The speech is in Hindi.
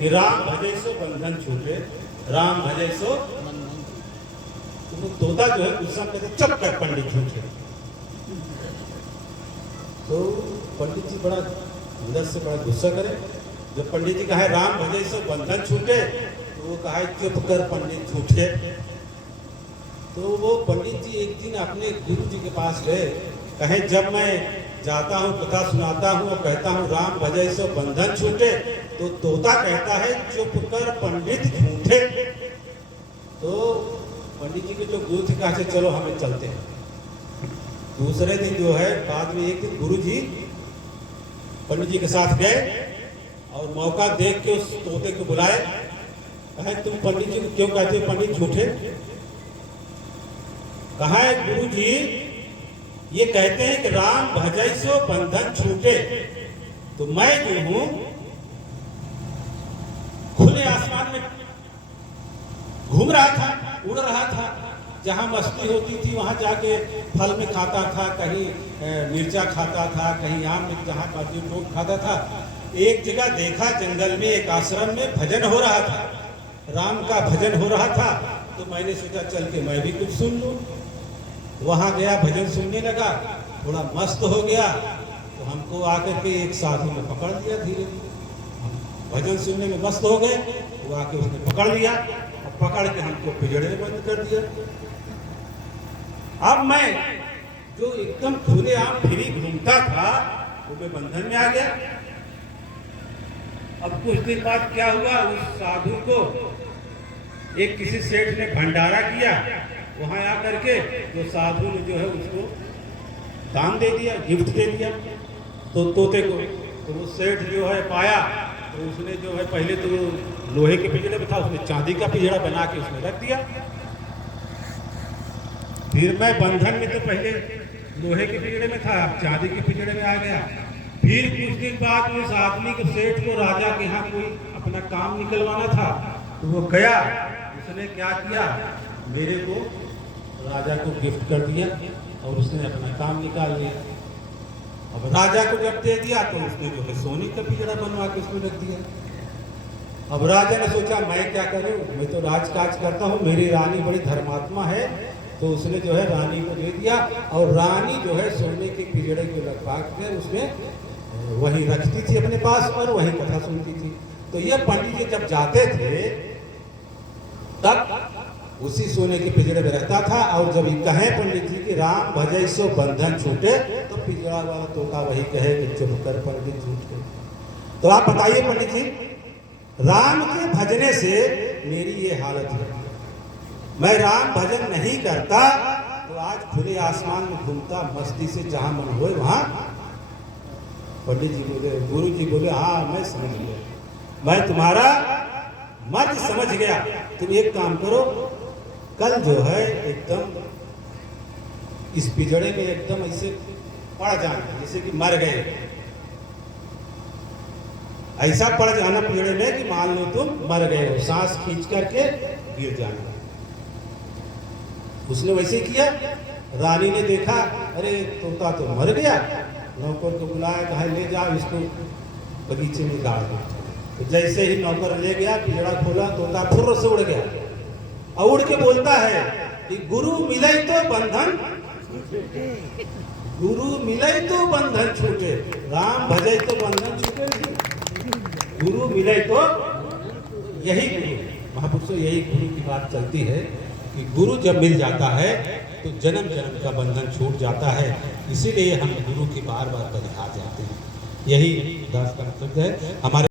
कि राम भजे सो बंधन छूटे, राम भजे सो। तो तोता जो है गुस्सा कहते चुप कर पंडित झूठे। तो पंडित जी बड़ा अंदर से बड़ा गुस्सा करे। जब पंडित जी कहा राम भजे सो बंधन छूटे, तो वो कहा चुप कर पंडित झूठे। तो वो पंडित जी एक दिन अपने गुरु जी के पास गए, कहे जब मैं जाता हूँ कथा सुनाता हूँ और कहता हूँ राम भजे सो बंधन छूटे, तो तोता कहता है चुप कर पंडित झूठे। तो पंडित जी के जो गुरु थे कहा चलो हमें चलते हैं। दूसरे दिन जो है बाद में एक दिन गुरु जी पंडित जी के साथ गए और मौका देख के उस तोते को बुलाए, कहे तुम पंडित जी को क्यों कहते हो पंडित झूठे? कहा है गुरु जी ये कहते हैं कि राम भजै सो बंधन छूटे। तो मैं जो हूं खुले आसमान में घूम रहा था, उड़ रहा था, जहां मस्ती होती थी वहां जाके फल में खाता था, कहीं मिर्चा खाता था, कहीं आम में जहां मर्जी लोग खाता था। एक जगह देखा जंगल में एक आश्रम में भजन हो रहा था, राम का भजन हो रहा था। तो मैंने सोचा चल के मैं भी कुछ सुन लूं। वहां गया, भजन सुनने लगा, थोड़ा मस्त हो गया। तो हमको आकर के एक साधु ने पकड़ लिया, धीरे धीरे भजन सुनने में मस्त हो गए। वो आके उसने पकड़ लिया और पकड़ के हमको पिंजड़े में बंद कर दिया। अब मैं जो एकदम खुले आम फ्री घूमता था वो मैं बंधन में आ गया। अब कुछ दिन बाद क्या हुआ, उस साधु को एक किसी सेठ ने भंडारा किया, वहां आकर के जो साधु ने जो है उसको दान दे दिया, गिफ्ट दे दिया तो तोते को। तो वो सेठ जो है पाया तो उसने जो है पहले तो लोहे के पिंजड़े में था, उसने चांदी का पिंजड़ा बना के उसमें रख दिया। फिर मैं बंधन में तो पहले लोहे के पिंजड़े में था, अब चांदी के पिंजड़े में आ गया। फिर कुछ दिन बाद उस आदमी के सेठ को राजा के यहाँ कोई अपना काम निकलवाना था, तो वो गया, उसने क्या किया, मेरे को राजा को गिफ्ट कर दिया और उसने अपना काम निकाल लिया। अब राजा को जब दे दिया तो उसने जो है सोने का पिंजड़ा बनवा के उसमें रख दिया। अब राजा ने सोचा मैं क्या करूं, मैं तो राजकाज करता हूं, मेरी रानी बड़ी धर्मात्मा है। तो उसने जो है रानी को दे दिया और रानी जो है सोने के पिंजड़े को रखवा कर उसमें वही रखती थी अपने पास और वही कथा सुनती थी। तो ये पंडित जी जब जाते थे तब उसी सोने के पिंजड़े में रहता था। और जब कहे पंडित जी कि राम भजै सो बंधन छूटे, तो पिंजड़ा वाला तोता वही कहे कि चुप कर पंडित छूटे। तो आप बताइए पंडित जी, राम के भजने से मेरी ये हालत है। मैं राम भजन नहीं करता तो आज खुले आसमान में घूमता मस्ती से, जहां मन हुए वहां। पंडित जी बोले, गुरु जी बोले हाँ मैं समझ गया, मैं तुम्हारा मर्ज समझ गया। तुम एक काम करो, कल जो है एकदम इस पिंजड़े में एकदम ऐसे पड़ जाना, जैसे कि मर गए, ऐसा पड़ जाना पिंजड़े में कि मान लो तुम मर गए हो, सांस खींच करके गिर जाना। उसने वैसे किया। रानी ने देखा अरे तोता तो मर गया, नौकर को बुलाया, कहा ले जाओ इसको बगीचे में गाड़ दो। तो जैसे ही नौकर ले गया, पिंजड़ा खोला, तोता फुर्र से उड़ गया और उड़ के बोलता है कि गुरु मिले तो बंधन, गुरु मिले तो बंधन छूटे, राम भजे तो बंधन छूटे। गुरु मिले तो यही गुरु, महापुरुषों यही गुरु की बात चलती है कि गुरु जब मिल जाता है तो जन्म जन्म का बंधन छूट जाता है। इसीलिए हम गुरु की बार बार बधाते जाते हैं। यही दास का मतलब है हमारे